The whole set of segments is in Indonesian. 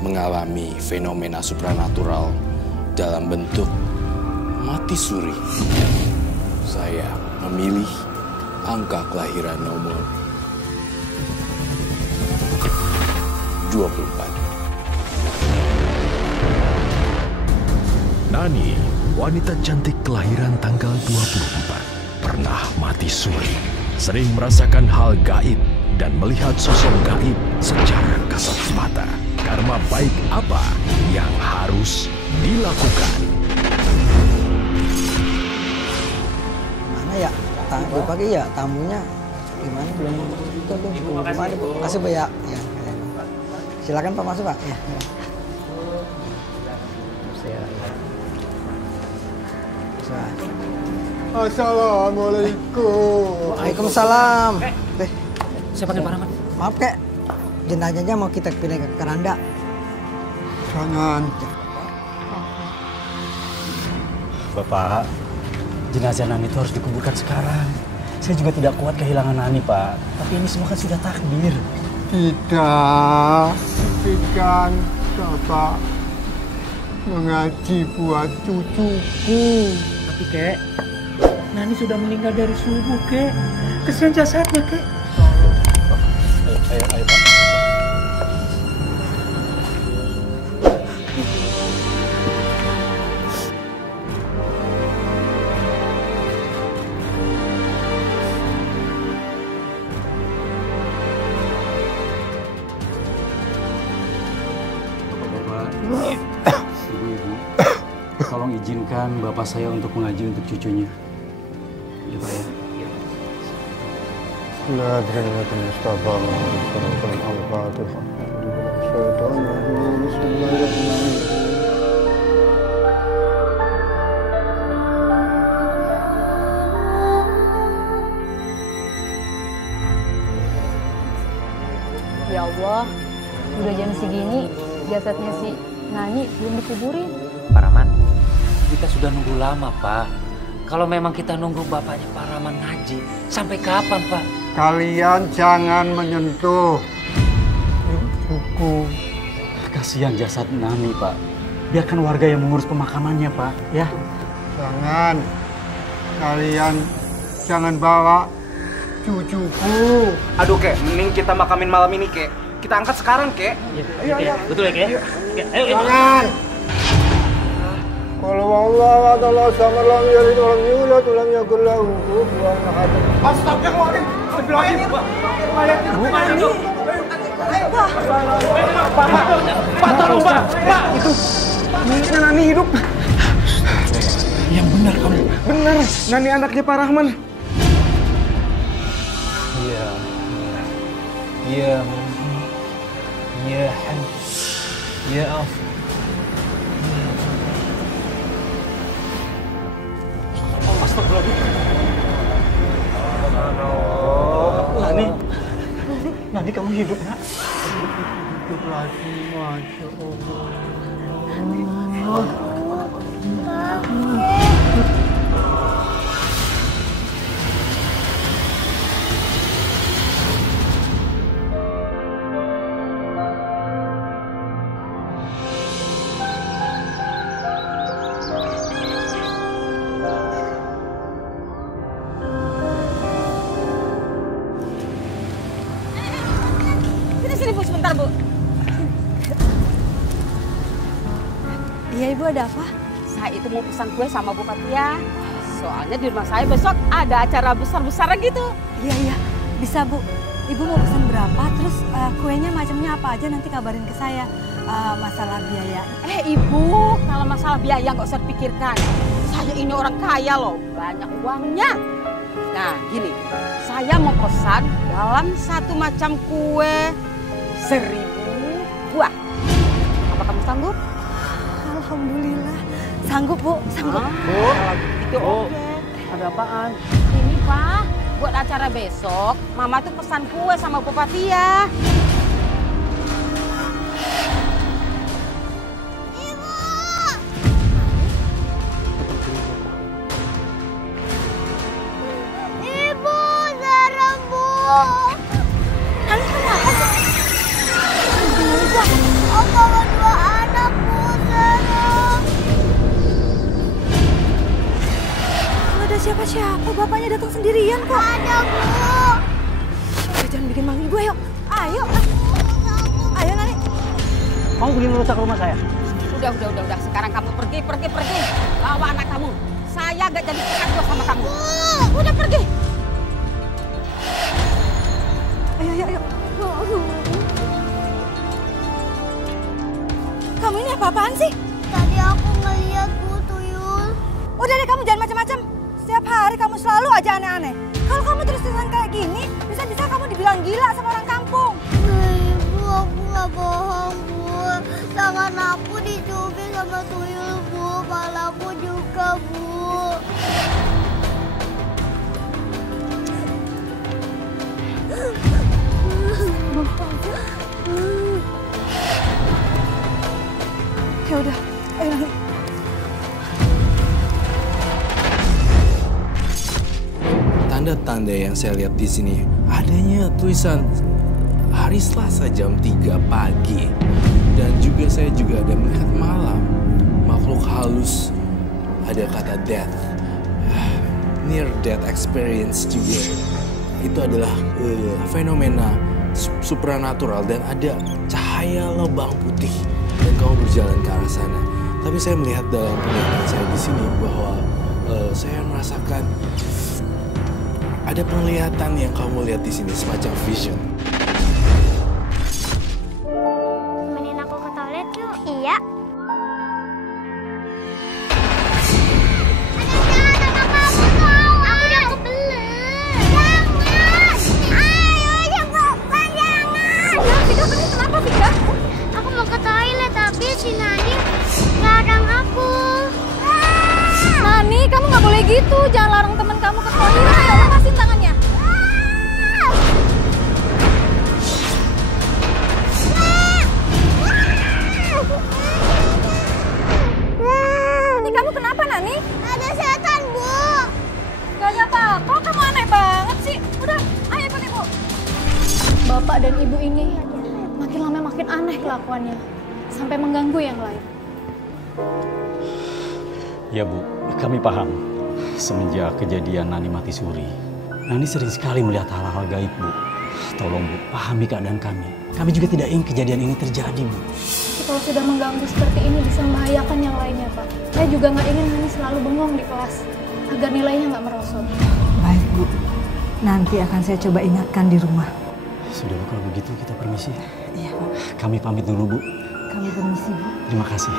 mengalami fenomena supranatural dalam bentuk mati suri. Saya memilih angka kelahiran nomor 24. Nani, wanita cantik kelahiran tanggal 24, pernah mati suri, sering merasakan hal gaib dan melihat sosok gaib secara kasat mata. Karma baik apa yang harus dilakukan? Mana ya? Pagi ya tamunya gimana belum itu gimana Bu? Kasih Bu ya. Ya. Silakan Pak masuk Pak. Ya. Assalamualaikum. Waalaikumsalam. Saya panggil Pak Rahman. Maaf Kek, jenazahnya mau kita pindah ke keranda. Jangan. Bapak, jenazah Nani itu harus dikuburkan sekarang. Saya juga tidak kuat kehilangan Nani, Pak. Tapi ini semua kan sudah takdir. Tidak. Kan Bapak mengaji buat cucuku. Tapi, Kek, Nani sudah meninggal dari subuh, Kek. Kesian jasadnya, Kek. Ayo, Pak. Ibu-ibu, tolong izinkan bapak saya untuk mengaji untuk cucunya. Ya Pak ya. Ya Allah, udah jam segini jasadnya si Nani belum dikuburin. Pak Rahman, kita sudah nunggu lama, Pak. Kalau memang kita nunggu bapaknya Pak Rahman ngaji, sampai kapan, Pak? Kalian jangan menyentuh ibuku. Kasihan jasad Nani, Pak. Biarkan warga yang mengurus pemakamannya, Pak. Ya. Jangan. Kalian jangan bawa cucuku. Aduh, Kek, mending kita makamin malam ini, Kek. Kita angkat sekarang, Kek. Ayo. Betul ya, Kek? Ayo. Jangan. Kalau Allah adalah sama lam yalid walam yulad walam yakul lahu kufuwan ahad. Astagfirullahaladzim. Astagfirullahaladzim. Pak, tolong, Pak. Pak, itu Nani hidup. Yang benar kamu. Benar, Nani anaknya Pak Rahman. Iya. Iya. Ya Hayy. Ya Af. Nani kamu hidup, Nak? Hidup lagi, Masya Allah. Sini Bu, sebentar Bu. Iya Ibu, ada apa? Saya itu mau pesan kue sama Bu Fatia. Soalnya di rumah saya besok ada acara besar-besaran gitu. Iya, bisa Bu. Ibu mau pesan berapa, terus kuenya macamnya apa aja nanti kabarin ke saya. Masalah biaya. Ibu, kalau masalah biaya nggak usah dipikirkan. Saya ini orang kaya loh, banyak uangnya. Nah gini, saya mau pesan dalam satu macam kue 1000 buah. Apa kamu sanggup? Alhamdulillah. Sanggup Bu, sanggup. Bu, kalau gitu oke. Ada apaan? Ini Pak, buat acara besok, Mama tuh pesan kue sama Bu Fatia. Ibu, Zara Bu. Kalian kenapa sih? Apa Siapa bapaknya datang sendirian kok? Ada, Bu. Jangan bikin malu gue, yuk. Ayo. Ayo, Nani. Kamu begini merusak rumah saya? Udah. Sekarang kamu pergi. Bawa anak kamu. Saya gak jadi kekasih sama kamu. Udah pergi. Ayo. Kamu ini apa-apaan sih? Tadi aku ngeliat, Bu, tuyul. Udah deh, kamu jangan macam-macam. Setiap hari kamu selalu aja aneh-aneh. Kalau kamu terus-terusan kayak gini, bisa-bisa kamu dibilang gila sama orang kampung. Ibu, aku gak bohong, Bu. Tangan aku dicubit sama tuyul, Bu. Kepalaku juga, Bu. Ya udah, ayo Nani. Tanda-tanda yang saya lihat di sini adanya tulisan hari Selasa jam 3 pagi. Dan juga saya ada melihat malam makhluk halus, ada kata death, near death experience juga. Itu adalah fenomena supranatural dan ada cahaya lubang putih dan kamu berjalan ke arah sana. Tapi saya melihat dalam penglihatan saya di sini bahwa saya merasakan ada penglihatan yang kamu lihat di sini, semacam vision. Temenin aku ke toilet yuk. Iya. Si Nani larang aku. Nani, kamu nggak boleh gitu. Jangan larang teman kamu ke toilet. Ayo, lepasin tangannya. Nani, kamu kenapa, Nani? Ada setan, Bu. Gak ada apa-apa. Kamu aneh banget sih. Udah, ayo ikut Ibu. Bapak dan Ibu ini makin lama makin aneh kelakuannya. Sampai mengganggu yang lain. Ya Bu, kami paham. Semenjak kejadian Nani mati suri, Nani sering sekali melihat hal-hal gaib, Bu. Tolong Bu, pahami keadaan kami. Kami juga tidak ingin kejadian ini terjadi, Bu. Tapi kalau sudah mengganggu seperti ini bisa membahayakan yang lainnya, Pak. Saya juga nggak ingin Nani selalu bengong di kelas, agar nilainya nggak merosot. Baik, Bu. Nanti akan saya coba ingatkan di rumah. Sudah Bu, kalau begitu kita permisi. Iya, Bu. Kami pamit dulu, Bu. Kami permisi, Bu. Terima kasih.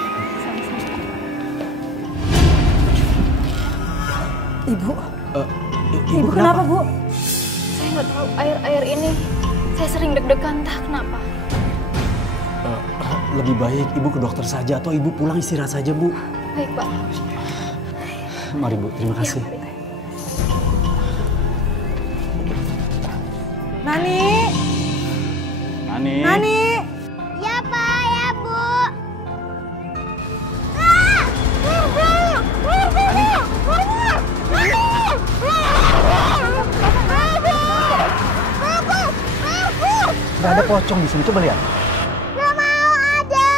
Ibu. Ibu kenapa, Bu? Saya nggak tahu air ini. Saya sering deg-degan, entah kenapa. Lebih baik Ibu ke dokter saja atau Ibu pulang istirahat saja, Bu. Baik, Pak. Mari, Bu. Terima kasih. Ya, Nani. Nani. Nani. Ya, Pak. Ya, Bu. Gak ada pocong di sini, coba lihat. Gak mau ada.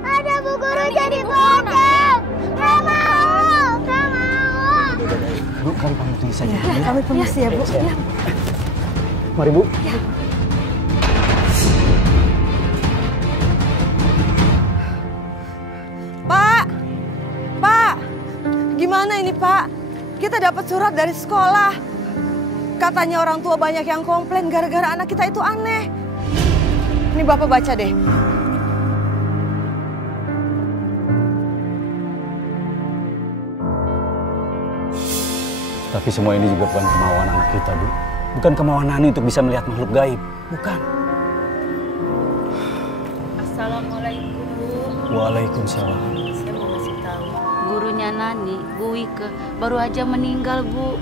Ada Bu Guru jadi pocong. Gak mau. Bu, kami pamit dulu saja. Ya, kami permisi ya, Bu. Ya. Mari, Bu. Ya. Pak, gimana ini Pak? Kita dapat surat dari sekolah. Katanya orang tua banyak yang komplain gara-gara anak kita itu aneh. Ini Bapak baca deh. Tapi semua ini juga bukan kemauan anak kita, Bu. Bukan kemauan Nani untuk bisa melihat makhluk gaib. Bukan. Assalamualaikum, Bu. Waalaikumsalam. Saya mau kasih tahu. Gurunya Nani, Bu Wike, baru aja meninggal, Bu.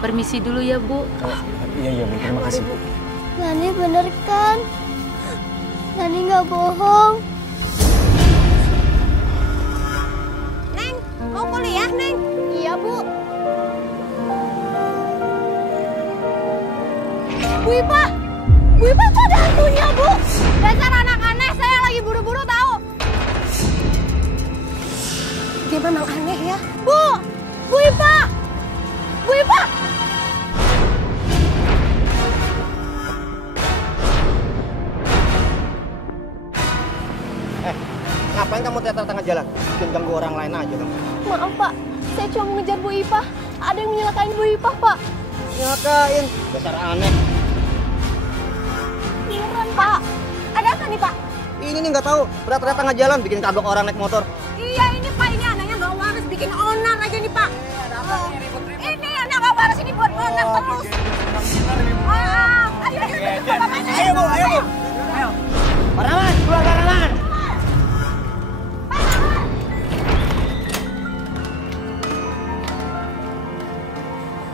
Permisi dulu ya, Bu. Iya, Bu. Terima kasih, Bu. Nani bener kan? Nani nggak bohong. Neng, mau kuliah, Neng? Iya, Bu. Bu Ipa tuh ada hantunya, Bu. Dasar anak aneh, saya lagi buru-buru tahu. memang aneh ya. Bu Ipa! Bu Ipa! Ngapain kamu teater tengah jalan? Bikin ganggu orang lain aja kamu. Maaf Pak, saya cuma mengejar Bu Ipa. Ada yang menyelakain Bu Ipa Pak. Nyelakain? Dasar aneh. Beneran Pak. Ada apa nih Pak? Ini nih nggak tahu. Teriak-teriak tengah jalan bikin kabok orang naik motor. Iya ini Pak, ini anaknya nggak waras bikin onar aja nih Pak. Ini anak nggak waras ini buat onar terus. Ayo Bu, ayo Bu. Ayo. Paraman, keluar Paraman.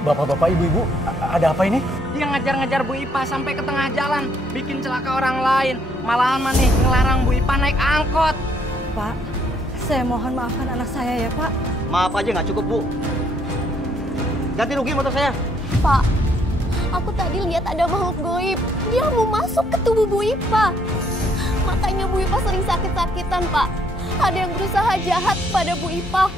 Bapak-bapak, ibu-ibu, ada apa ini? Dia ngejar-ngejar Bu Ipa sampai ke tengah jalan, bikin celaka orang lain. Malahan nih ngelarang Bu Ipa naik angkot. Pak, saya mohon maafkan anak saya ya Pak. Maaf aja nggak cukup Bu. Ganti rugi motor saya. Pak, aku tadi lihat ada makhluk goib. Dia mau masuk ke tubuh Bu Ipa. Makanya Bu Ipa sering sakit-sakitan Pak. Ada yang berusaha jahat pada Bu Ipa.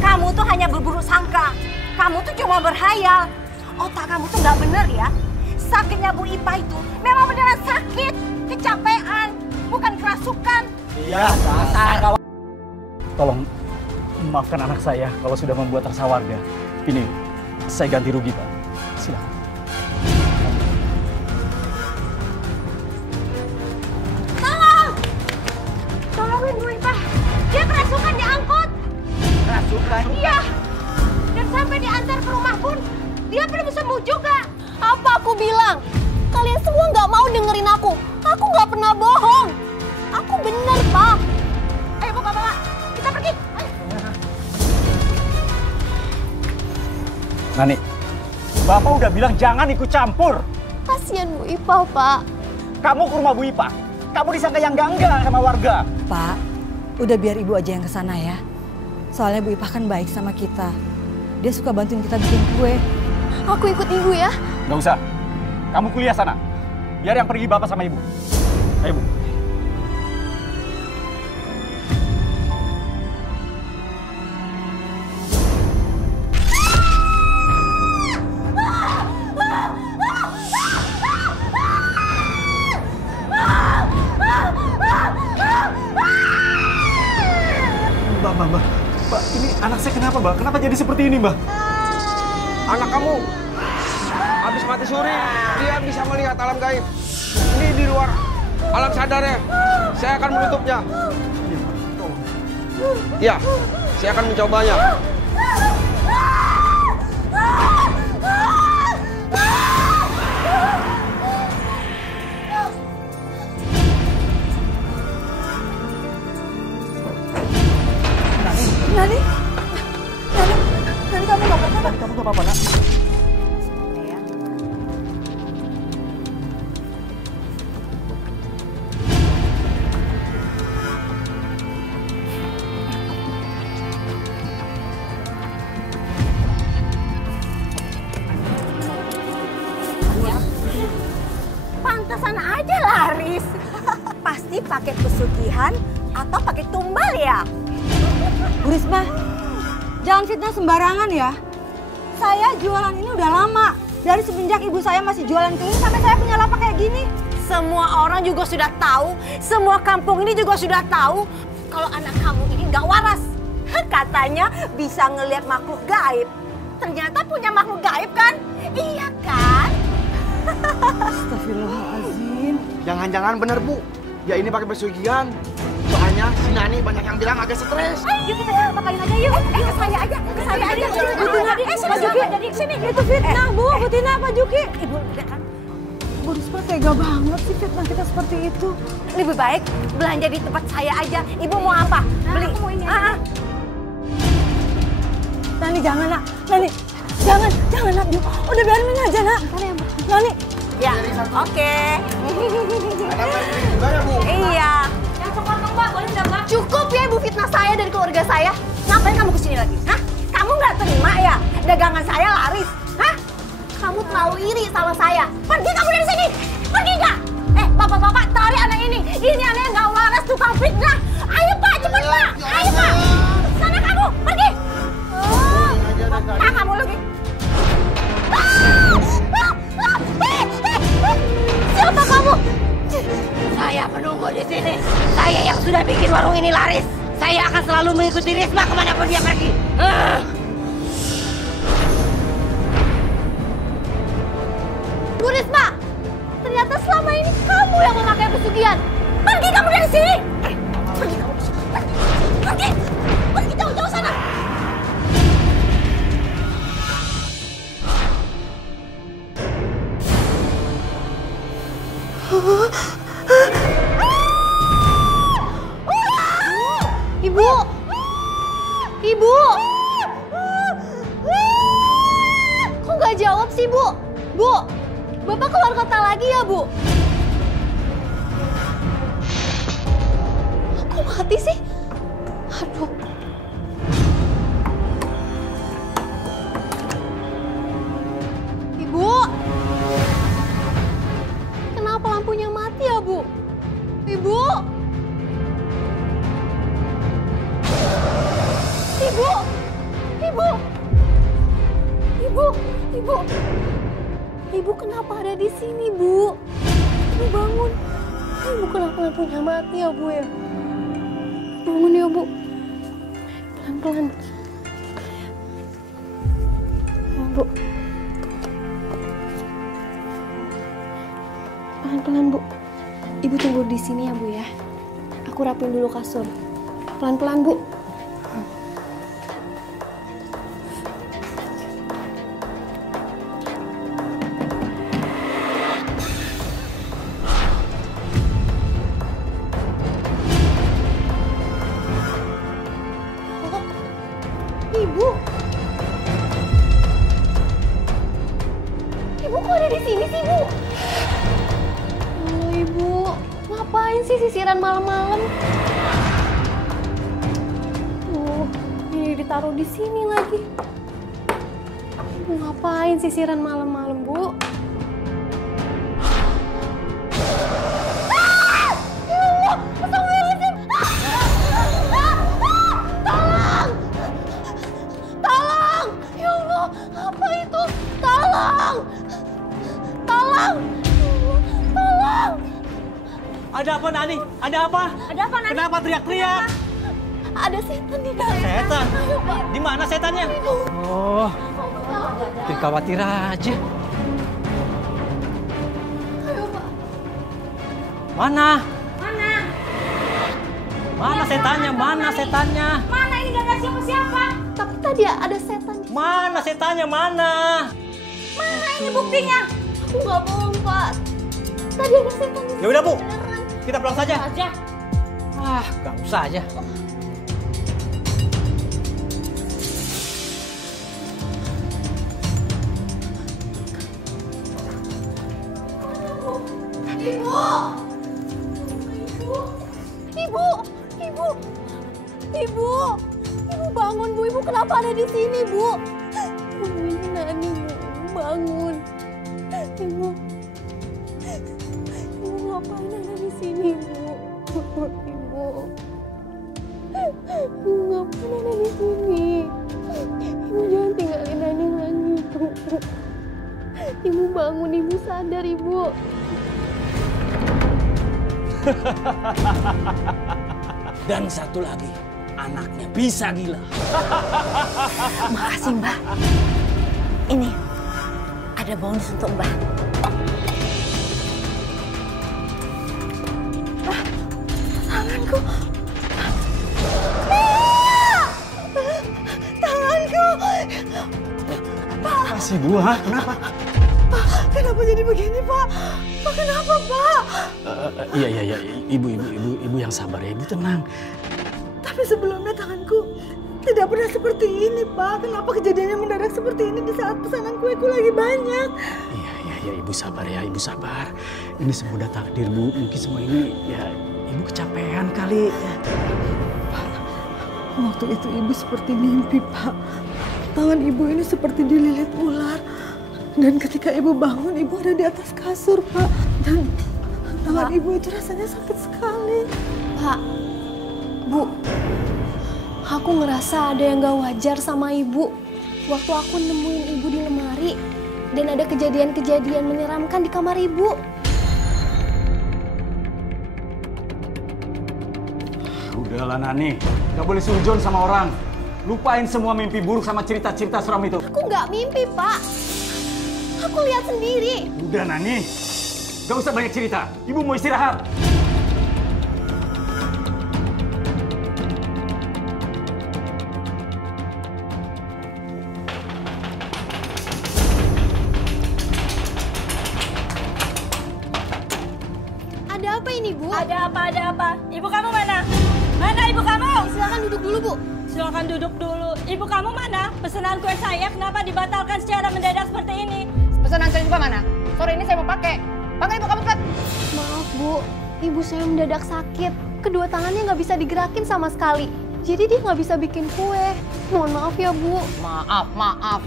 Kamu tuh hanya berburuk sangka. Kamu tuh cuma berhayal. Otak kamu tuh nggak bener ya. Sakitnya Bu Ipa itu memang beneran sakit. Kecapean, bukan kerasukan. Iya, dasar. Tolong maafkan anak saya kalau sudah membuat resah warga. Ini saya ganti rugi Pak. Silakan. Tolongin Bu Ipa. Dia kerasukan di angkot. Kerasukan? Iya. Dan sampai diantar ke rumah pun, dia belum sembuh juga. Apa aku bilang? Kalian semua nggak mau dengerin aku. Aku nggak pernah bohong. Aku bener, Pak. Ayo, Bapak, kita pergi. Ayo. Nani, Bapak udah bilang jangan ikut campur. Kasian Bu Ipa, Pak. Kamu ke rumah Bu Ipa. Kamu disangka yang enggak sama warga. Pak, udah biar Ibu aja yang kesana ya. Soalnya Bu Ipa kan baik sama kita. Dia suka bantuin kita bikin kue. Aku ikut Ibu ya. Nggak usah. Kamu kuliah sana. Biar yang pergi Bapak sama Ibu. Ayo Bu. Mbak, ini anak saya kenapa, Mbak? Kenapa jadi seperti ini, Mbak? Anak kamu habis mati suri, dia bisa melihat alam gaib. Ini di luar alam sadarnya. Saya akan menutupnya. Ya, saya akan mencobanya. Nani, kamu nggak apa-apa? Nani, kamu nggak apa-apa, Nak? Pantesan aja laris. Pasti pakai pesugihan atau pakai tumbal ya? Bu Risma, jangan fitnah sembarangan ya. Saya jualan ini udah lama. Dari semenjak ibu saya masih jualan keliling sampai saya punya lapak kayak gini. Semua orang juga sudah tahu, semua kampung ini juga sudah tahu kalau anak kamu ini nggak waras. Katanya bisa ngelihat makhluk gaib. Ternyata punya makhluk gaib kan? Iya kan? Astagfirullahaladzim. Jangan-jangan bener, Bu. Ya ini pakai pesugihan. Soalnya si Nani banyak yang bilang agak stres. Ayo kita cari papain aja yuk. Ke saya aja, ke saya aja. Bu Tina, Pak Juki, sini. Itu fitnah, Bu Tina, Pak Juki. Ibu lihat kan? Bu Risma tega banget sih fitnah kita seperti itu. Lebih baik belanja di tempat saya aja. Ibu mau apa? Beli. Aku mau ini aja. Nani jangan, Nak. Nani, jangan, Nak. Udah biarin aja, Nak. Nani. Ya, oke. Iya. Cukup ya Ibu fitnah saya dan keluarga saya. Ngapain kamu kesini lagi? Hah? Kamu nggak terima ya dagangan saya laris? Hah? Kamu terlalu iri sama saya. Pergi kamu dari sini! Pergi nggak? Bapak-bapak tarik anak ini. Ini anaknya nggak waras, tukang fitnah. Ayo Pak, cepet Pak! Ayo Pak! kamu, pergi! Kamu lagi. Siapa kamu? Saya penunggu di sini. Saya yang sudah bikin warung ini laris. Saya akan selalu mengikuti Risma kemanapun dia pergi. Bu Risma, ternyata selama ini kamu yang memakai pesugihan. Pergi kamu dari sini. Pergi kamu. Pergi. Pergi jauh-jauh sana. Ibu! Ibu! Kok nggak jawab sih, Bu? Bu, Bapak keluar kota lagi ya, Bu? Kok mati sih? Aduh. Ibu! Kenapa lampunya mati ya, Bu? Ibu! Ibu! Ibu! Ibu! Ibu! Ibu kenapa ada di sini, Bu? Ibu bangun. Ibu kenapa lampunya mati ya, Bu ya? Bangun ya, Bu. Pelan-pelan. Ya, Bu. Pelan-pelan, Bu. Ibu tunggu di sini ya, Bu ya. Aku rapin dulu kasur. Pelan-pelan, Bu. Ibu. Ibu kok ada di sini sih, Bu? Oh, Ibu, ngapain sih sisiran malam-malam? Ini ditaruh di sini lagi. Ibu ngapain sisiran malam-malam, Bu? Ada apa, Nani? Ada apa? Ada apa, Nani? Kenapa teriak-teriak? Ada setan di dalam. Setan? Di mana setannya? Oh, bikin khawatir aja. Ayo, Pak. Mana? Mana? Mana setannya? Mana setannya? Mana ini gak ada siapa-siapa? Tapi tadi ada setan. Mana setannya? Mana? Mana ini buktinya? Aku nggak bohong, Pak. Tadi ada setan di sini. Ya udah, Bu. Kita pulang saja. Aja. Ah, gak usah aja. Ibu! Ibu! Ibu! Ibu! Ibu bangun, Bu. Ibu kenapa ada di sini, Bu? Ibu ini Nani, Bu. Bangun. Ibu. Ibu ngapain ada di sini, Bu? Ibu. Ibu ngapain ada di sini? Ibu jangan tinggalin Nani lagi, Bu. Ibu bangun, Ibu sadar, Ibu. Dan satu lagi, anaknya bisa gila. Makasih, Mbak. Ini, ada bonus untuk Mbak. Tanganku. Tanganku. Pak. Masih buah, kenapa? Pak, kenapa jadi begini, Pak? Pak, kenapa, Pak? Iya, ibu yang sabar ya, ibu tenang. Tapi sebelumnya tanganku tidak pernah seperti ini, Pak. Kenapa kejadiannya mendadak seperti ini di saat pesanan kueku lagi banyak? Iya, ibu sabar ya, ibu sabar. Ini semudah takdir, Bu. Mungkin semua ini ya ibu kecapean kali. Pak, waktu itu ibu seperti mimpi, Pak. Tangan ibu ini seperti dililit ular. Dan ketika ibu bangun, ibu ada di atas kasur, Pak. Dan tangan ibu itu rasanya sakit sekali. Pak, Bu, Aku ngerasa ada yang gak wajar sama ibu. Waktu aku nemuin ibu di lemari, dan ada kejadian-kejadian menyeramkan di kamar ibu. Udahlah Nani, gak boleh sujon sama orang. Lupain semua mimpi buruk sama cerita-cerita seram itu. Aku gak mimpi, Pak. Aku lihat sendiri. Udah Nani, gak usah banyak cerita. Ibu mau istirahat. Ada apa ini, Bu? Ada apa? Ibu kamu mana? Mana ibu kamu? Silakan duduk dulu, Bu. Silakan duduk dulu. Ibu kamu mana? Pesanan kue saya kenapa dibatalkan secara mendadak seperti ini? Pesanan saya juga mana? Sore ini saya mau pakai. Panggil ibu kamu cepat. Maaf, Bu. Ibu saya mendadak sakit. Kedua tangannya nggak bisa digerakin sama sekali. Jadi dia nggak bisa bikin kue. Mohon maaf ya, Bu. Maaf.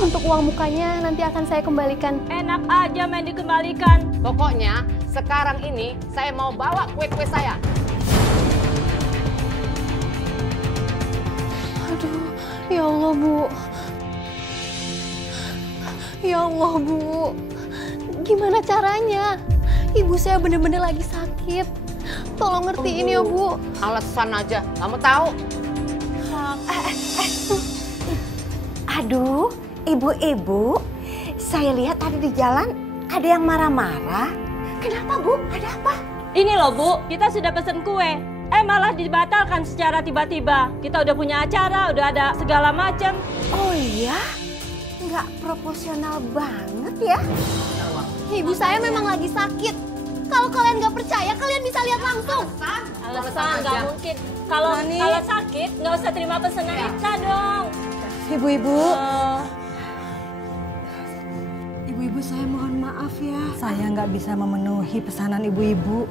Untuk uang mukanya nanti akan saya kembalikan. Enak aja main dikembalikan. Pokoknya sekarang ini saya mau bawa kue-kue saya. Aduh, ya Allah, Bu. Ya Allah, Bu. Gimana caranya? Ibu saya bener-bener lagi sakit. Tolong ngertiin ya, Bu. Alasan aja, kamu tahu. Aduh, ibu-ibu, saya lihat tadi di jalan ada yang marah-marah. Kenapa, Bu? Ada apa? Ini loh, Bu. Kita sudah pesen kue. Malah dibatalkan secara tiba-tiba. Kita udah punya acara, udah ada segala macam. Oh iya? Nggak proporsional banget ya? Ibu saya memang lagi sakit. Kalau kalian nggak percaya, kalian bisa lihat langsung. Alasan nggak mungkin. Kalau sakit, nggak usah terima pesanan kita dong. Ibu-ibu. Ibu-ibu, saya mohon maaf ya. Saya nggak bisa memenuhi pesanan ibu-ibu.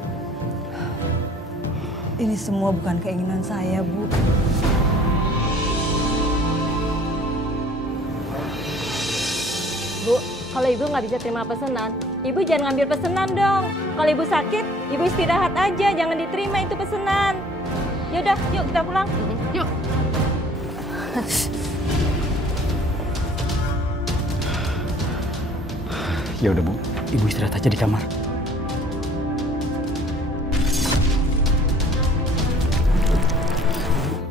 Ini semua bukan keinginan saya, Bu. Bu, kalau ibu nggak bisa terima pesanan, ibu jangan ngambil pesanan dong. Kalau ibu sakit, ibu istirahat aja, jangan diterima itu pesanan. Yaudah, yuk kita pulang. Yuk. Ya udah Bu, ibu istirahat aja di kamar.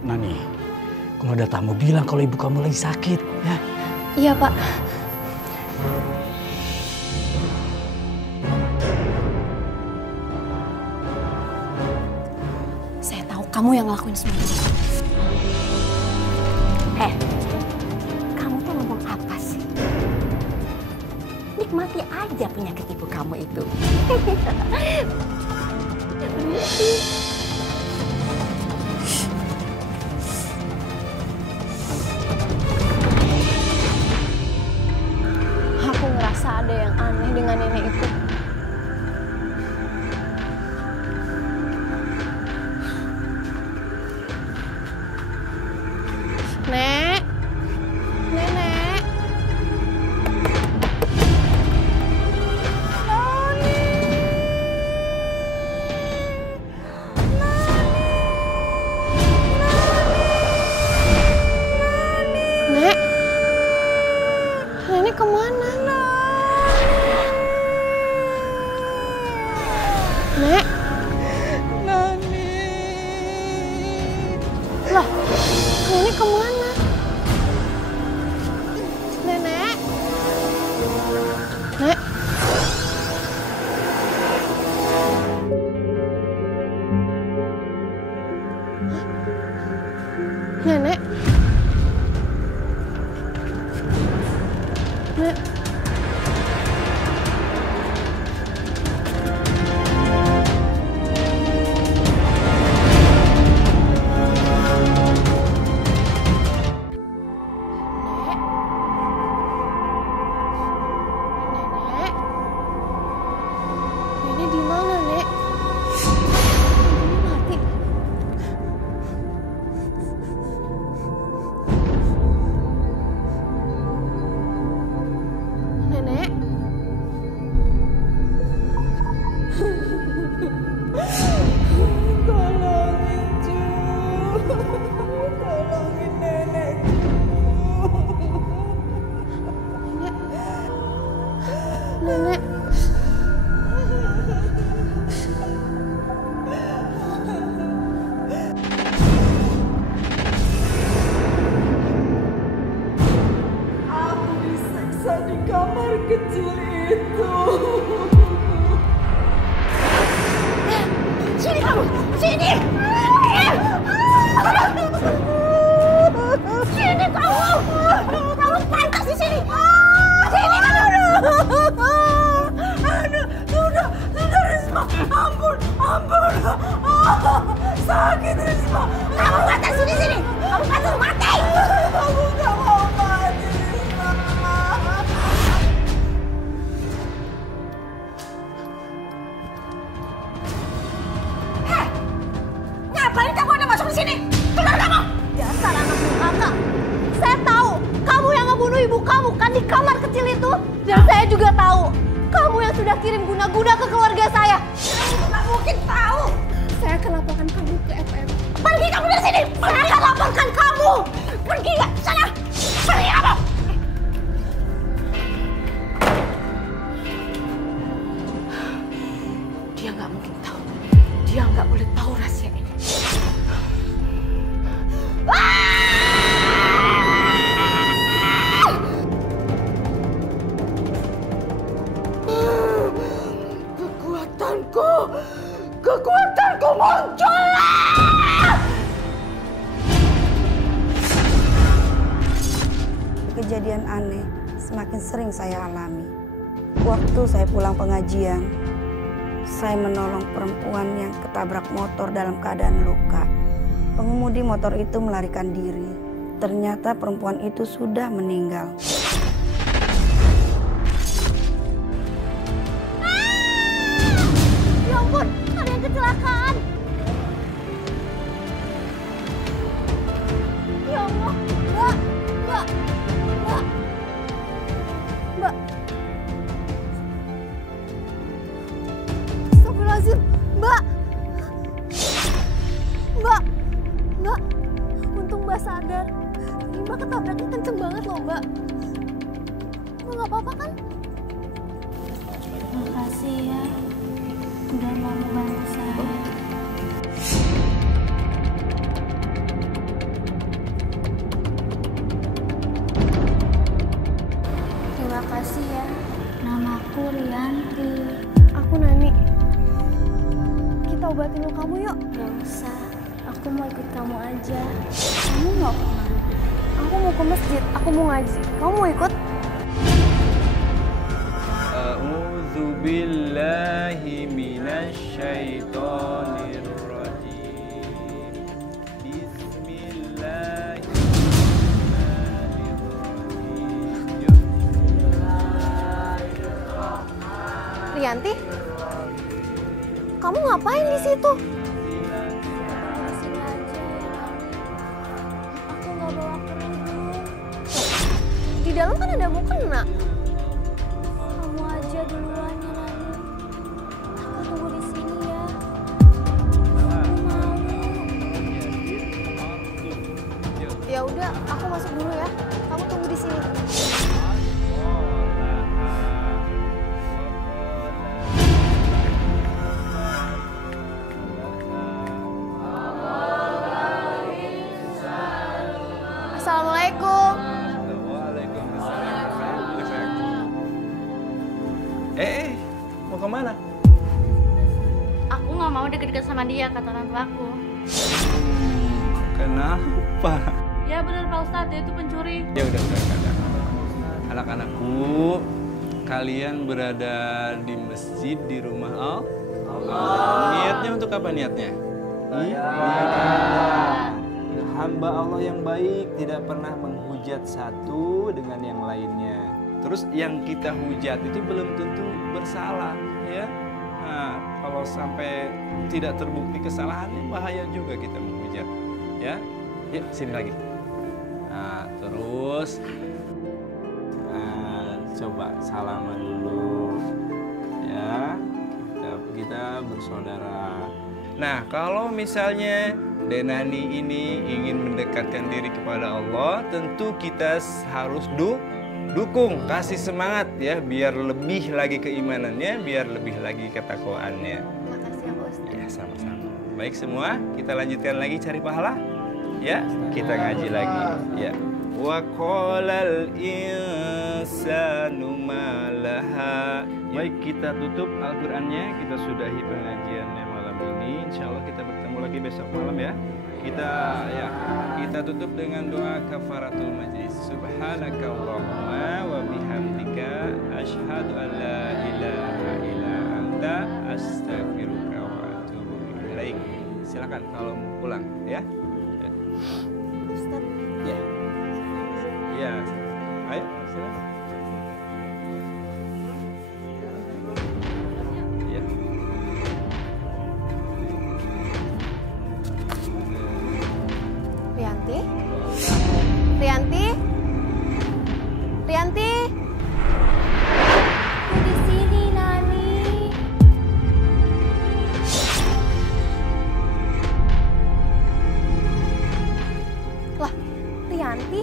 Nani, kalau ada tamu bilang kalau ibu kamu lagi sakit, ya? Iya, Pak. Saya tahu kamu yang ngelakuin semua ini. Kamu tuh ngomong apa sih? Nikmati aja penyakit ibu kamu itu. Aku ngerasa ada yang aneh dengan nenek itu. Nek. Nenek. masa di kamar kecil itu. Sini kamu, sini! Sini kamu! Kamu pantas di sini! Sini kamu! Aduh, sudah Risma, ampun. Sakit Risma. Kamu pantas di sini! Kamu pantas mati! Aku nggak mau mati Risma. Ngapain kamu ada masuk di sini? Keluar kamu! Dasar anak durhaka. Saya tahu kamu yang ngebunuh ibu kamu kan di kamar kecil itu. Dan saya juga tahu kamu yang sudah kirim guna-guna ke keluarga saya. Kamu nggak mungkin tahu. Saya akan laporkan kamu ke FM. Pergi kamu dari sini! Saya akan laporkan kamu. Pergi nggak? Sana! Pergi kamu! Dia nggak mungkin tahu. Dia nggak boleh tahu rahasia ini. Kekuatanku muncul! Kejadian aneh semakin sering saya alami. Waktu saya pulang pengajian, saya menolong perempuan yang ketabrak motor dalam keadaan luka. Pengemudi motor itu melarikan diri. Ternyata perempuan itu sudah meninggal. Ya ampun, ada yang kecelakaan. Ya Allah, Mbak. Astagfirullahaladzim, Mbak. Untung Mbak sadar. Ini Mbak ketabraknya kenceng banget loh, Mbak. Mbak nggak apa-apa kan? Makasih ya, udah mau membantu saya. Terima kasih ya. Namaku Rianti. Aku Nani. Kita obatin lukamu yuk. Gak usah, aku mau ikut kamu aja. Kamu mau kemana? Aku mau ke masjid, aku mau ngaji. Kamu mau ikut? A'udzubillahi minasyaitonirrajim. Bismillahirrahmanirrahim. Rianti? Kamu ngapain di situ? Di sini aja ya, Nani. Aku nggak bawa kerudung. Di dalam kan ada mukena. Kamu aja duluan ya, Nani. Aku tunggu di sini ya. Aku malu. Ya udah, aku masuk dulu ya. Kamu tunggu di sini. Assalamualaikum. Mau kemana? Aku nggak mau deket-deket sama dia, kata orang tuaku. Kenapa? Ya benar Pak Ustadz, dia itu pencuri. Ya udah. Anak-anakku, kalian berada di masjid di rumah Allah. Niatnya untuk apa niatnya? Hamba Allah yang baik tidak pernah menghujat satu dengan yang lainnya. Terus yang kita hujat itu belum tentu bersalah, ya. Nah, kalau sampai tidak terbukti kesalahannya, bahaya juga kita menghujat, ya. Yuk, sini lagi. Nah, terus coba salaman dulu, ya. Kita bersaudara. Nah, kalau misalnya Denani ini ingin mendekatkan diri kepada Allah, tentu kita harus dukung, kasih semangat ya, biar lebih lagi keimanannya, biar lebih lagi ketakwaannya. Makasih ya Pak Ustadz. Ya, sama-sama. Baik semua, kita lanjutkan lagi cari pahala. Ya, kita ngaji lagi. Ya. Wa qalal insanu ma laha. Baik, kita tutup Al-Qur'annya, kita sudahi pengajiannya malam ini. Insyaallah kita bertemu lagi besok malam ya. Kita tutup dengan doa kafaratul majlis. Subhanakallahumma wa bihamdika asyhadu an la ilaha illa anta astaghfiruka wa atubu ilaik. Silakan kalau mau pulang ya. Ustaz. Ya. Ya. Ayo, silakan. Ya. Rianti? Rianti? Rianti? Aku di sini, Nani. Lah, Rianti?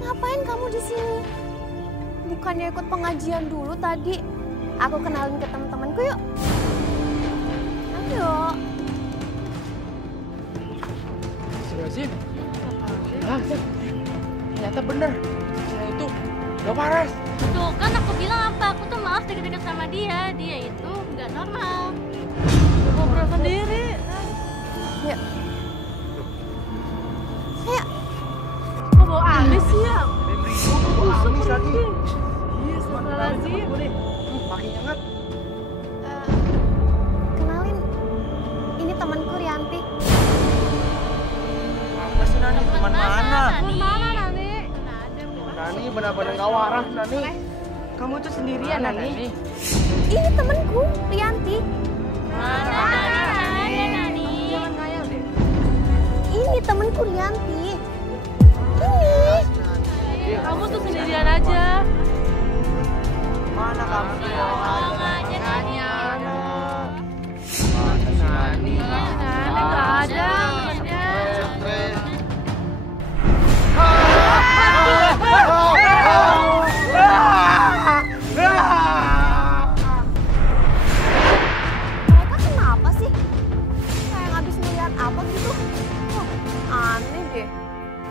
Ngapain kamu di sini? Bukannya ikut pengajian dulu tadi? Aku kenalin ke teman-temanku yuk. Ayo. Astagfirullahaladzim. Ternyata bener. Saya itu gak waras. Tuh kan aku bilang apa? Aku tuh maaf deket-deket sama dia. Dia itu nggak normal. Ngobrol sendiri. Yuk. Ayo. Kok bawa amis sih ya? Bawa amis lagi. Iya, astagfirullahaladzim. Makin hangat. Kenalin, ini temanku Rianti. Apa sih Nani? Teman mana? Teman mana, Nani? Nani benar-benar gak waras, Nani. Kamu tuh sendirian, Nani. Ini temanku Rianti. Mana ada Nani? Jangan ngayal deh. Ini temanku Rianti. Ini. Kamu tuh sendirian aja. Mana kamu? Bohong aja, Nani. Nani nggak ada. Mereka kenapa sih? Kayak habis melihat apa gitu? Wah, aneh deh.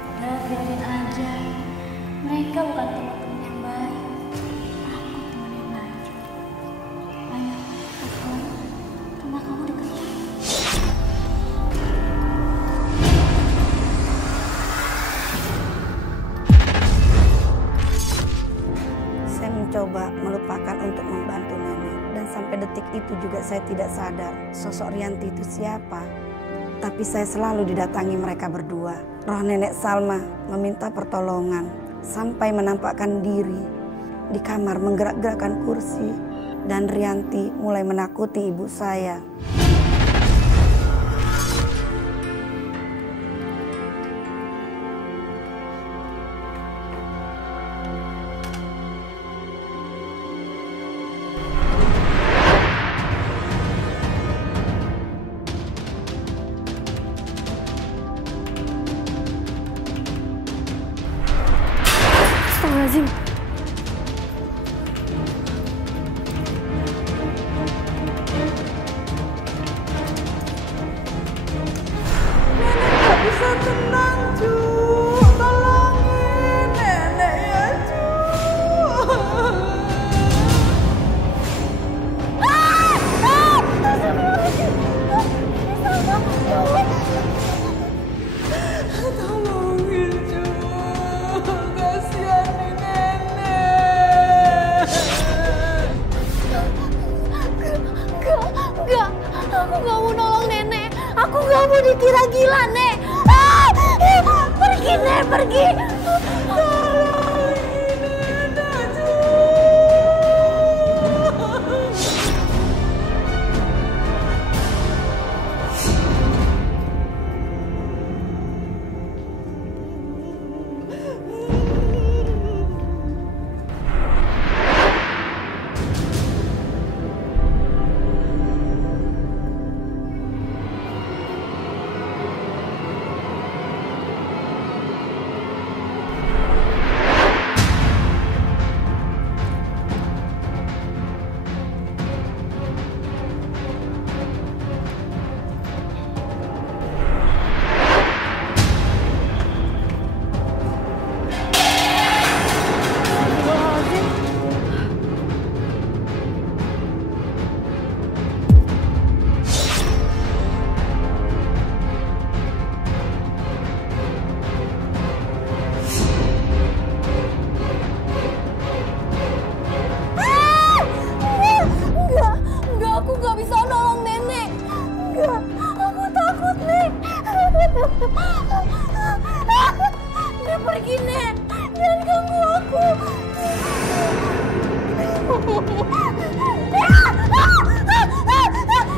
Udah biarin aja. Mereka bukan teman-teman yang baik. Aku teman yang baik. Ayo, aku rumah kamu dekat. Saya mencoba melupakan untuk membantu nenek. Dan sampai detik itu juga saya tidak sadar sosok Rianti itu siapa. Tapi saya selalu didatangi mereka berdua. Roh nenek Salma meminta pertolongan sampai menampakkan diri di kamar menggerak-gerakkan kursi. Dan Rianti mulai menakuti ibu saya. Astagfirullahaladzim. Gak bisa tenang, Cu. Tolongin nenek ya, Cu. Tolongin, Cu. Kasihan nih nenek. Enggak. Aku gak mau nolong nenek. Aku gak mau dikira gila, Nek. Pergi, Nek, pergi.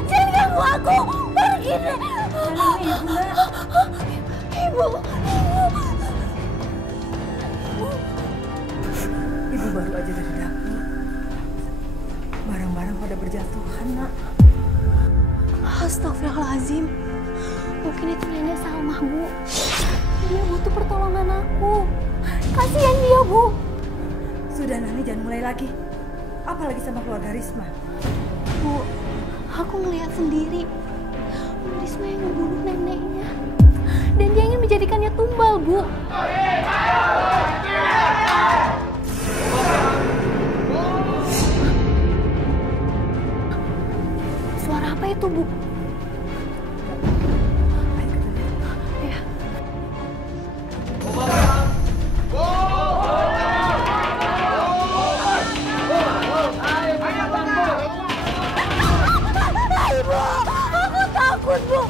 Jangan ganggu aku. Pergi deh. Ibu. Ibu baru aja dari dapur. Barang-barang pada berjatuhan, Nak. Astagfirullahaladzim. Mungkin itu nenek Salmah, Bu. Dia butuh pertolongan aku. Kasihan dia, Bu. Sudah, Nani, jangan mulai lagi. Apalagi sama keluarga Risma. Bu, aku ngelihat sendiri. Risma yang membunuh neneknya. Dan dia ingin menjadikannya tumbal, Bu. Suara apa itu, Bu? Ya. Aku takut, Bu.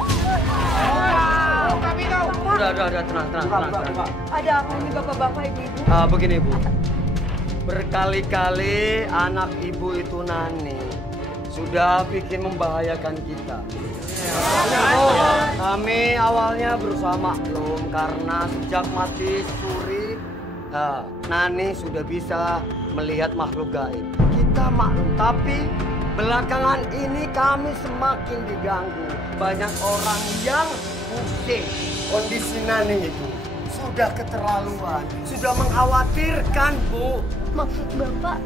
Udah, tenang. Ada apa ini bapak-bapak, ibu-ibu? Begini, Bu. Berkali-kali anak ibu itu Nani sudah bikin membahayakan kita. Kami awalnya berusaha maklum karena sejak mati Suri, Nani sudah bisa melihat makhluk gaib. Kita maklum, tapi belakangan ini kami semakin diganggu. Banyak orang yang pusing. Kondisi Nani itu sudah keterlaluan, sudah mengkhawatirkan, Bu. Maksud Bapak,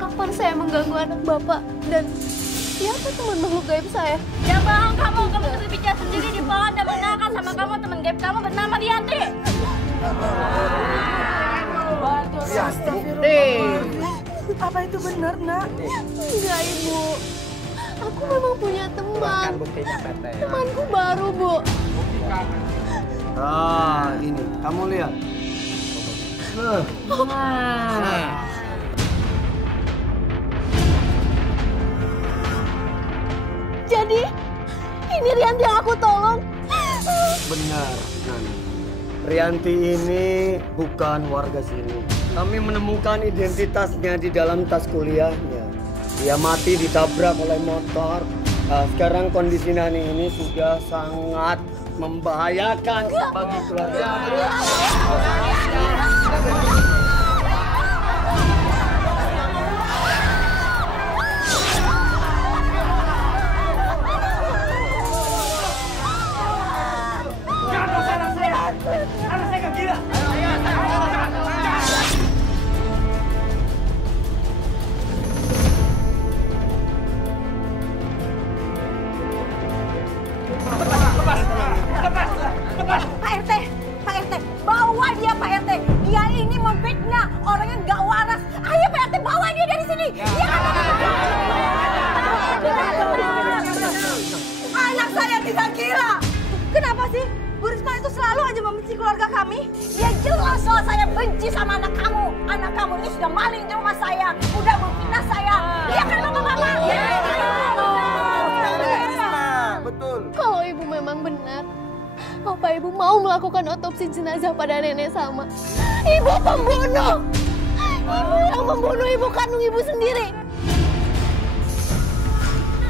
kapan saya mengganggu anak Bapak? Dan siapa teman makhluk gaib saya? Ya bohong kamu sudah bicara sendiri di pohon dan mengenalkan sama kamu teman gaib kamu bernama Rianti. Astagfirullah. Apa itu benar, Nak? Enggak, Ibu. Aku memang punya teman. Temanku baru, Bu. Ini, kamu lihat. Jadi, ini Rianti yang aku tolong. Benar, Nani. Rianti ini bukan warga sini. Kami menemukan identitasnya di dalam tas kuliahnya. Dia mati ditabrak oleh motor. Sekarang kondisi Nani ini sudah sangat membahayakan bagi keluarga. Anak saya kan gila. Pak RT, bawa dia Pak RT. Dia ini memfitnah orang yang gak waras. Ayo Pak RT, bawa dia dari sini. Anak saya tidak gila. Kenapa sih? Bu Risma itu selalu aja membenci keluarga kami. Ya jelas soal saya benci sama anak kamu. Anak kamu ini sudah maling di rumah saya. Udah memfitnah saya. Iya kan bapak-bapak? Betul. Kalau Ibu memang benar, apa Ibu mau melakukan otopsi jenazah pada nenek Salma? Ibu pembunuh! Ibu yang membunuh ibu kandung Ibu sendiri.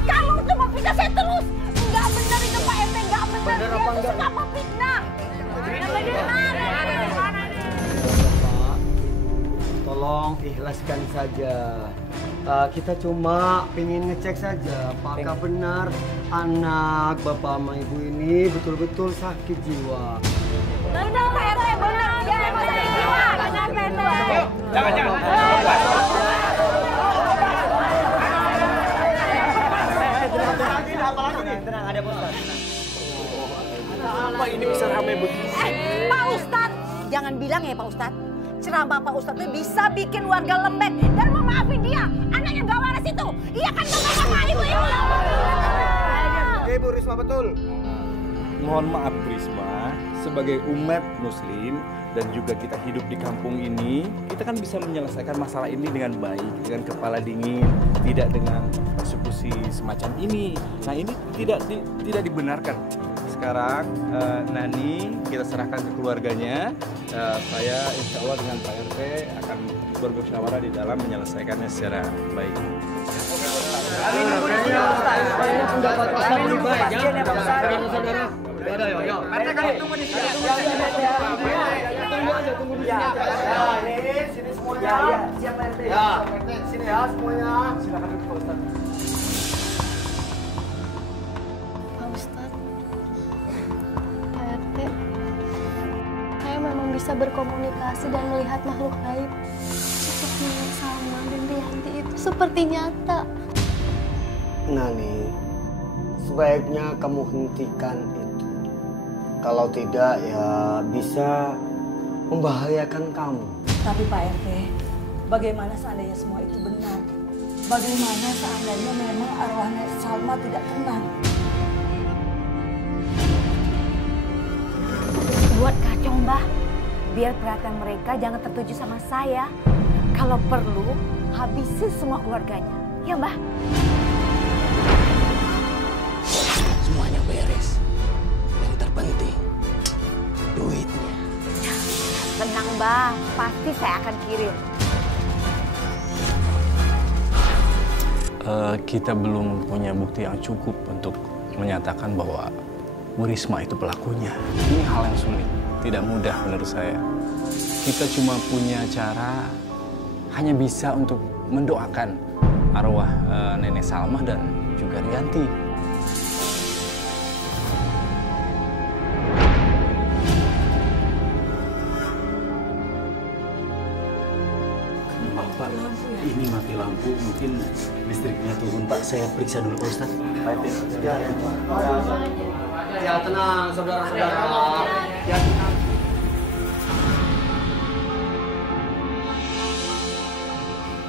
Kamu tuh memfitnah saya terus. Enggak benar itu Pak RT, enggak benar. Benar apa enggak? Suka memfitnah. Tolong ikhlaskan saja. Kita cuma pengen ngecek saja apakah benar anak bapak sama ibu ini betul-betul sakit jiwa. Benar Pak RT, benar. Dia emang sakit jiwa. Benar Pak RT. Jangan. Tenang, ada Ustaz. Apa ini bisa ramai begini? Pak Ustadz, jangan bilang ya Pak Ustadz. Ceramah Pak Ustadz itu bisa bikin warga lembek dan memaafin dia. Anaknya gak waras itu. Iya kan bapak-bapak, ibu-ibu? Ibu Risma betul. Mohon maaf Bu Risma, sebagai umat muslim dan juga kita hidup di kampung ini, kita kan bisa menyelesaikan masalah ini dengan baik, dengan kepala dingin, tidak dengan persekusi semacam ini. Nah ini tidak dibenarkan. Sekarang Nani kita serahkan ke keluarganya Saya insya Allah dengan Pak RT akan bermusyawarah di dalam menyelesaikannya secara baik. Sini ya semuanya. Silakan duduk Pak Ustadz. Pak Ustadz, Pak RT, saya memang bisa berkomunikasi dan melihat makhluk gaib. Sepertinya Salma dan Rianti itu seperti nyata. Nani, sebaiknya kamu hentikan itu. Kalau tidak ya bisa membahayakan kamu. Tapi Pak RT, bagaimana seandainya semua itu benar? Bagaimana seandainya memang arwahnya Salma tidak tenang? Buat kacau, Mbah. Biar perhatian mereka jangan tertuju sama saya. Kalau perlu, habisi semua keluarganya. Ya, Mbah? Semuanya beres. Yang terpenting, duitnya. Tenang, Mbah. Pasti saya akan kirim. Kita belum punya bukti yang cukup untuk menyatakan bahwa Bu Risma itu pelakunya. Ini hal yang sulit, tidak mudah menurut saya. Kita cuma punya cara, hanya bisa untuk mendoakan arwah Nenek Salma dan juga Rianti. Pak, ini mati lampu, mungkin listriknya turun, Pak. Saya periksa dulu, Pak Ustadz. Ya tenang, saudara-saudara. Ya tenang.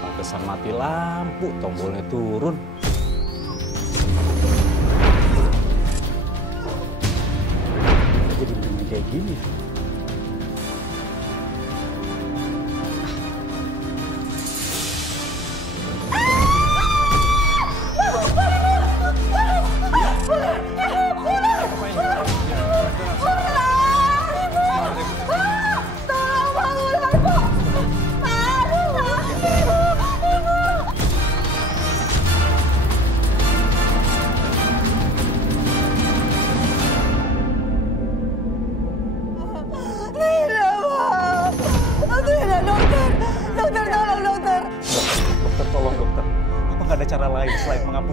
Pantesan mati lampu, tombolnya turun. Jadi benar kayak gini ya?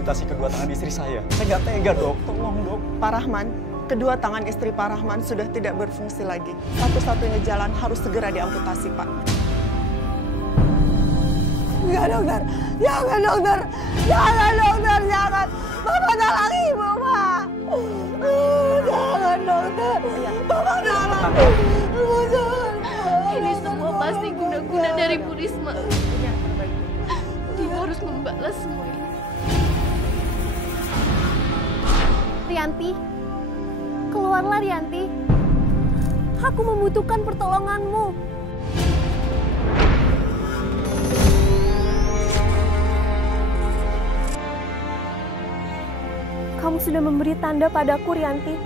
Kedua tangan istri saya nggak tega, Dok. Tolong, Dok. Pak Rahman, kedua tangan istri Pak Rahman sudah tidak berfungsi lagi. Satu-satunya jalan harus segera diamputasi, Pak. Enggak, dokter. Jangan, dokter. Jangan, dokter. Jangan. Bapak tolong ibu, Pak. Jangan, dokter. Bapak tolong. Ini semua pasti guna-guna dari Bu Risma. Dia harus membalas semua ini. Rianti, keluarlah Rianti. Aku membutuhkan pertolonganmu. Kamu sudah memberi tanda padaku, Rianti.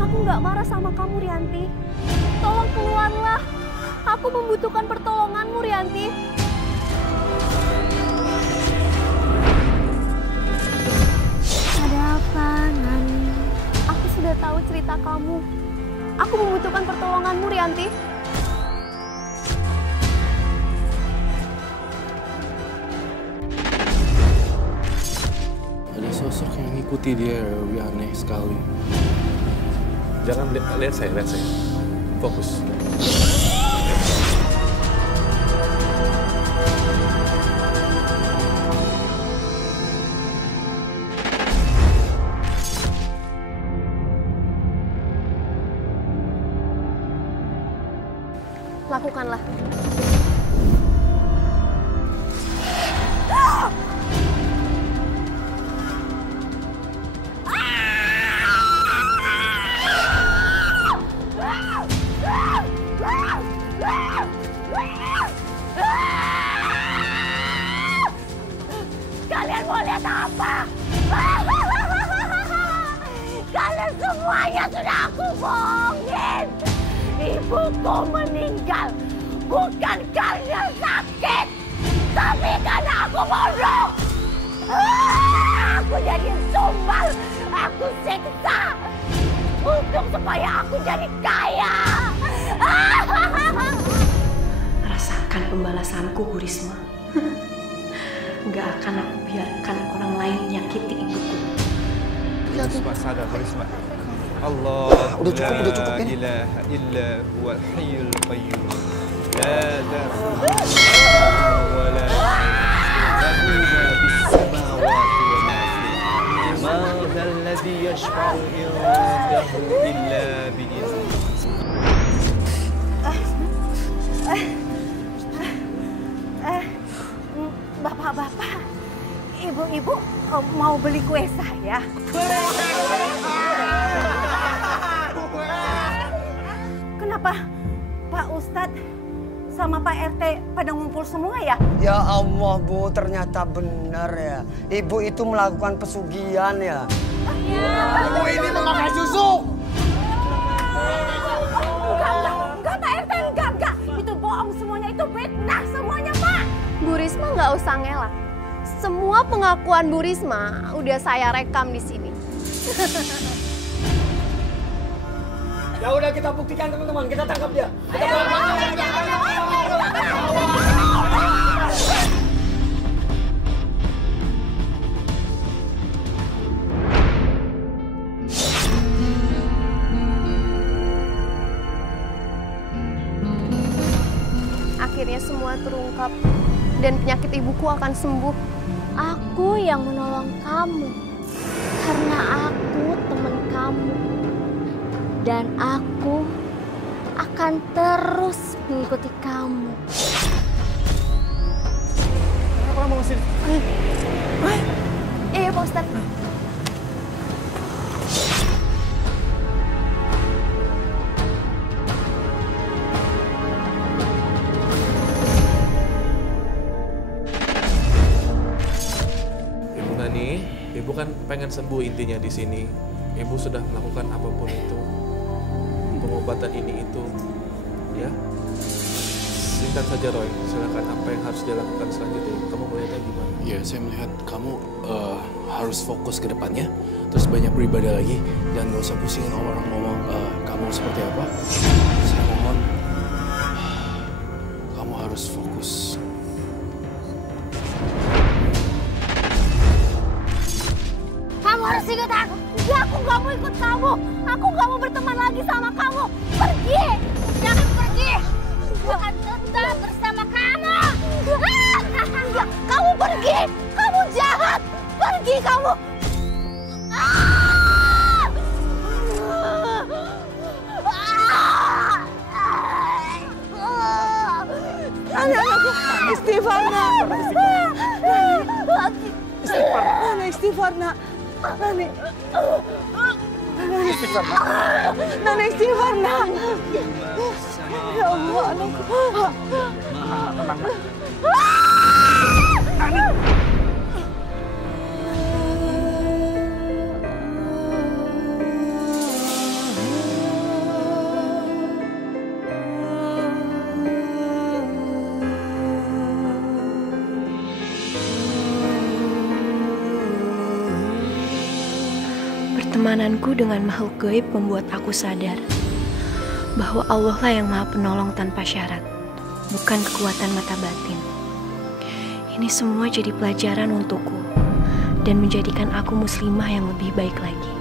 Aku nggak marah sama kamu, Rianti. Tolong keluarlah. Aku membutuhkan pertolonganmu, Rianti. Ada apa, Nani? Aku sudah tahu cerita kamu. Aku membutuhkan pertolonganmu, Rianti. Ada sosok yang ngikuti dia, lebih aneh sekali. Jangan lihat saya. Fokus. Lakukanlah. ibuku meninggal bukan karena sakit, tapi karena aku bodoh. Aku jadi tumbal, aku siksa untuk supaya aku jadi kaya. Rasakan pembalasanku, Bu Risma. Gak akan aku biarkan orang lain menyakiti ibuku. Risma, sadar Risma. Allah udah cukup la ilaha illa huwal hayyul qayyum. La ta'khudhuhu wa la lahu ma bis samawati wa ma fil ardi. Ma dhal ladzi yashfa'u indahu illa bi'idznihi. Bapak-bapak, ibu-ibu mau beli kue saya? Kenapa Pak Ustadz sama Pak RT pada ngumpul semua ya? Ya Allah, Bu, ternyata benar ya. Ibu itu melakukan pesugihan ya. Ibu ini memakai susu. Enggak Pak RT, enggak. Itu bohong semuanya, itu fitnah semuanya, Pak. Bu Risma nggak usah ngelak. Semua pengakuan Bu Risma udah saya rekam di sini. Ya udah, kita buktikan teman-teman, kita tangkap dia. Akhirnya semua terungkap dan penyakit ibuku akan sembuh. Aku yang menolong kamu karena aku teman kamu. Dan aku akan terus mengikuti kamu. Kenapa kamu kesini? Iya, Pak Ustadz. Ibu Nani, Ibu kan pengen sembuh intinya di sini. Ibu sudah melakukan apapun itu. Pengobatan ini itu, ya. Singkat saja Roy, silakan apa yang harus dilakukan selanjutnya. Kamu melihatnya gimana? Ya, saya melihat kamu harus fokus ke depannya, terus banyak beribadah lagi, dan gak usah pusingin orang ngomong kamu seperti apa. Saya mohon, kamu harus fokus. Kamu harus ikut aku. Enggak, aku nggak mau ikut kamu. Aku nggak mau berteman lagi sama kamu. Pergi. Jangan pergi. Aku akan tetap bersama kamu. Enggak, kamu pergi. Kamu jahat. Pergi kamu. Anak-anakku, istighfar nak. Istighfar nak. Nani. Nani istighfar nak. Ya Allah, anakku. Nani. Pertemananku dengan makhluk gaib membuat aku sadar bahwa Allah lah yang Maha Penolong tanpa syarat, bukan kekuatan mata batin. Ini semua jadi pelajaran untukku dan menjadikan aku muslimah yang lebih baik lagi.